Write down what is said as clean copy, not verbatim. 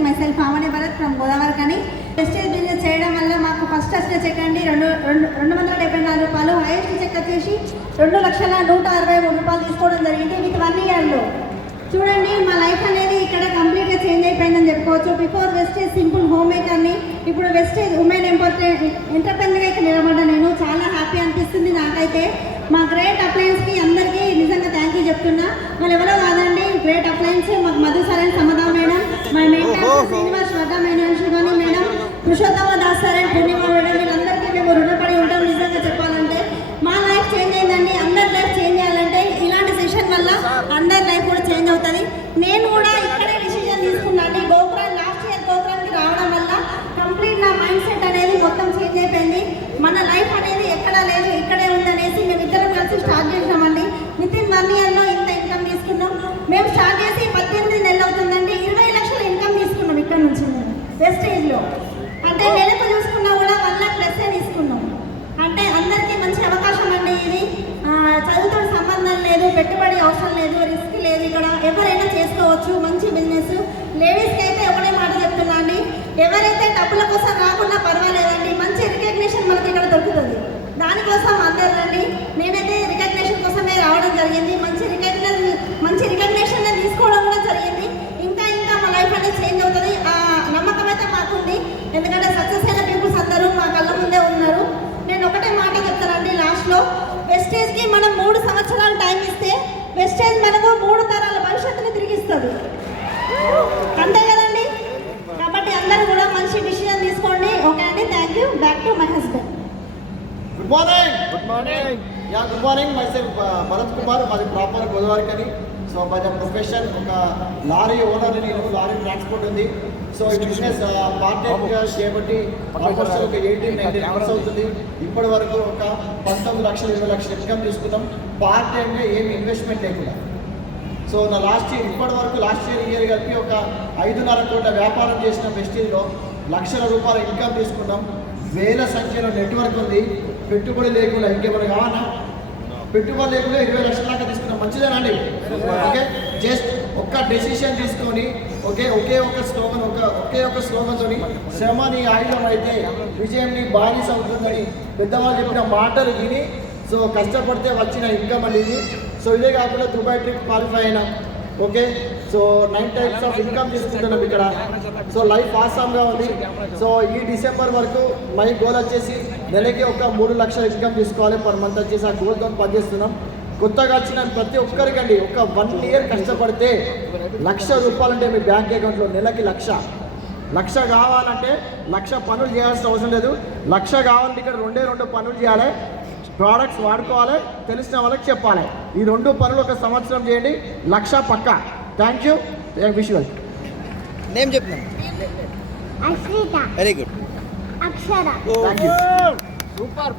myself Amani Bharat from Godavarkani. Prestige business చేయడం వల్ల మాకు ఫస్ట్ చెక్ అండి 274 రూపాయలు, హైయెస్ట్ చెక్ వచ్చేసి 2,163,000 రూపాయలు తీసుకోవడం జరిగింది విత్ 1 ఇయర్లో. చూడండి మా లైఫ్ అనేది ఇక్కడ కంప్లీట్గా చేంజ్ అయిపోయిందని చెప్పుకోవచ్చు. బిఫోర్ వెస్టేజ్ సింపుల్ హోమ్ మేకర్ని, ఇప్పుడు వెస్టేజ్ ఉమెన్ ఎంటర్ప్రెన్యూర్గా ఇక్కడ నిలబడ్డా. నేను చాలా హ్యాపీ అనిపిస్తుంది నాకైతే. మా గ్రేట్ అప్లయన్స్కి అందరికీ నిజంగా థ్యాంక్ యూ చెప్తున్నా. వాళ్ళు ఎవరో కాదండి, గ్రేట్ అప్లయన్స్ మాకు మధు సరైన సమదా మేడం, మా మెయింటెనెన్స్ శ్రీనివాస్ వర్గ madam, Shivani madam, Purushottama Das sir and Purnima madam, వీళ్ళందరికీ మేము రుణపడి ఉంటాం. నిజంగా చెప్పాలంటే మా లైఫ్ చేంజ్ అయిందండి. అందరి లైఫ్ చేంజ్ చేయాలంటే ఇలాంటి సెషన్ వల్ల అందరి లైఫ్ కూడా చేంజ్ అవుతుంది. నేను కూడా ఇక్కడే డిసిజన్ తీసుకున్నాను. గోపురం లాస్ట్ ఇయర్ గోపురానికి రావడం వల్ల కంప్లీట్ నా మైండ్ సెట్ అనేది మొత్తం చేంజ్ అయిపోయింది. మన లైఫ్ అనేది ఎక్కడా లేదు, ఇక్కడే ఉందనేసి మేము ఇద్దరం కలిసి స్టార్ట్ చేసినామండి. విత్ ఇన్ 1 ఇయర్లో ఇంత ఇన్కమ్ తీసుకున్నాం. మేము స్టార్ట్ చేసి 18 నెలలు అవుతుందండి. 20 లక్షల ఇన్కమ్ తీసుకున్నాం ఇక్కడ నుంచి వెస్టేజ్లో. అంటే నెలకు చూసుకున్నా కూడా 1 లక్ష ప్లస్సే తీసుకున్నాం. అంటే అందరికీ మంచి అవకాశం అండి ఇది. చదువుతో సంబంధం లేదు, పెట్టుబడి అవసరం లేదు, రిస్క్ లేదు. ఇక్కడ ఎవరైనా చేసుకోవచ్చు మంచి బిజినెస్. లేడీస్కి అయితే ఒకటే మాట చెప్తున్నా అండి, ఎవరైతే డబ్బుల కోసం రాకుండా పర్వాలేదండి, మంచి రికగ్నిషన్ మనకి ఇక్కడ దొరుకుతుంది. దానికోసం అందరు రండి. నేనైతే రికగ్నిషన్ కోసమే రావడం జరిగింది. మంచి రికగ్నిషన్ తీసుకోవడం కూడా జరిగింది. ఇంకా మా లైఫ్ అనేది చేంజ్ అవుతుంది. ఆ నమ్మకం అయితే మాకుంది. ఎందుకంటే సక్సెస్ అయిన పీపుల్స్ అందరూ మా కళ్ళ ముందే ఉన్నారు. నేను ఒకటే మాట చెప్తానండి లాస్ట్లో, వెస్టేజ్కి మనం 3 సంవత్సరాలు టైం ఇస్తే వెస్టేజ్ మనకు 3 తరాల భవిష్యత్తుని తిరిగిస్తుంది. అంతే కదండి. కాబట్టి అందరూ కూడా మంచి డిసిజన్ తీసుకోండి. ఓకే అండి, thank you. Back to my husband. Good morning. Good morning. Myself Bharat Kumar. మాది ప్రాపర్ గోదావరికని. సో బై ద ప్రొఫెషన్ ఒక లారీ ఓనర్. నేను లారీ ట్రాన్స్పోర్ట్ ఉంది. సో ఈ బిజినెస్ పార్ట్ టైమ్గా చేయబట్టి ఆల్మోస్ట్ ఒక 18-19 అవర్స్ అవుతుంది. ఇప్పటి వరకు ఒక 19 లక్షలు 20 లక్షలు ఇన్కమ్ తీసుకున్నాం పార్ట్ టైమ్గా, ఏమి ఇన్వెస్ట్మెంట్ లేకుండా. సో నా ఇప్పటి వరకు లాస్ట్ ఇయర్ కలిపి ఒక 5.5 కోట్ల వ్యాపారం చేసిన వెస్టేజ్లో లక్షల రూపాయల ఇన్కమ్ తీసుకున్నాం. వేల సంఖ్యలో నెట్వర్క్ ఉంది. పెట్టుబడి లేకుండా ఇంకేమైనా కావాలా? పెట్టుబడి లేకుండా 20 లక్షల దాకా తీసుకున్నాం. మంచిదేనండి. ఓకే, జస్ట్ ఒక్క డెసిషన్ తీసుకొని ఒకే ఒక స్లోగన్తో శ్రమ నీ ఆయుధం అయితే విజయం నీ బానిస అవుతుందని పెద్దవాళ్ళు చెప్పిన మాటలు విని సో కష్టపడితే వచ్చిన ఇన్కమ్ అనేది. సో ఇదే కాకుండా దుబాయ్ ట్రిప్ క్వాలిఫై అయినా. Okay, so 9 types of income తీసుకుంటున్నాం ఇక్కడ. సో లైఫ్ ఆసామ్గా ఉంది. సో ఈ డిసెంబర్ వరకు మై గోల్ వచ్చేసి నెలకి ఒక 3 లక్షల ఇన్కమ్ తీసుకోవాలి పర్ మంత్ వచ్చేసి. ఆ గోల్తో పనిచేస్తున్నాం. కొత్తగా వచ్చిన ప్రతి ఒక్కరికండి ఒక 1 ఇయర్ కష్టపడితే 1,00,000 రూపాయలు అంటే మీ బ్యాంక్ అకౌంట్లో నెలకి 1,00,000 కావాలంటే 1,00,000 పనులు చేయాల్సిన అవసరం లేదు. 1,00,000 కావాలంటే ఇక్కడ 2 పనులు చేయాలి. ప్రోడక్ట్స్ వాడుకోవాలి, తెలిసిన వాళ్ళకి చెప్పాలి. ఈ 2 పనులు ఒక సంవత్సరం చేయండి, 1,00,000 పక్కా. Thank you. విజువల్ నేమ్ చెప్తున్నాను. Ashrita. Very good. Akshara. Thank you. Super.